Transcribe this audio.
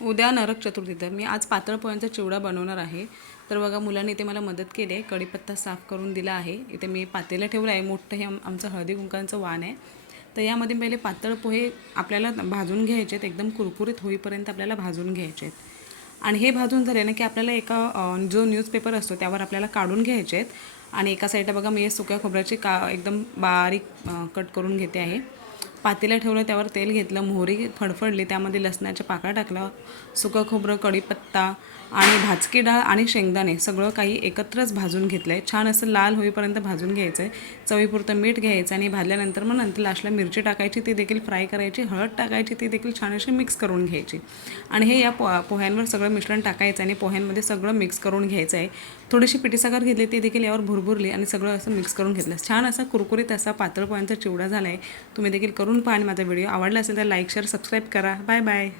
उद्या नरक चतुर्थी तर मी आज पातळ पोह्यांचा चिवडा बनवणार आहे. तर बघा मुलांनी इथे मला मदत केली आहे. कढीपत्ता साफ करून दिला आहे. इथे मी पातेलं ठेवलं आहे. मोठं हे आमचं हळदी कुंकांचं वाण आहे. तर यामध्ये पहिले पातळ पोहे आपल्याला भाजून घ्यायचे आहेत एकदम कुरकुरीत होईपर्यंत आपल्याला भाजून घ्यायचे आहेत आणि हे भाजून झाले ना की आपल्याला एका जो न्यूजपेपर असतो त्यावर आपल्याला काढून घ्यायचे आहेत आणि एका साईडला बघा मी सुक्या खोबऱ्याची का एकदम बारीक कट करून घेते आहे. पातेलं ठेवलं त्यावर तेल घेतलं मोहरी फडफडली त्यामध्ये लसणाच्या पाकळ्या टाकलं सुकं खोबरं कढीपत्ता आणि भाजकी डाळ आणि शेंगदाणे सगळं काही एकत्रच भाजून घेतलं आहे छान असं लाल होईपर्यंत भाजून घ्यायचं आहे चवीपुरतं मीठ घ्यायचं आणि भाजल्यानंतर मग नंतर लास्टला मिरची टाकायची ती देखील फ्राय करायची. हळद टाकायची ती देखील छान अशी मिक्स करून घ्यायची. आणि हे या पो पोह्यांवर सगळं मिश्रण टाकायचं आणि पोह्यांमध्ये सगळं मिक्स करून घ्यायचं आहे थोडीशी पिठी घेतली ती देखील यावर भुरभुरली आणि सगळं असं मिक्स करून घेतलं. छान असा कुरकुरीत असा पातळ पोह्यांचा चिवडा झाला आहे तुम्ही देखील करून करून पहा आणि माझा व्हिडिओ आवडला असेल तर लाईक शेअर सबस्क्राईब करा. Bye bye.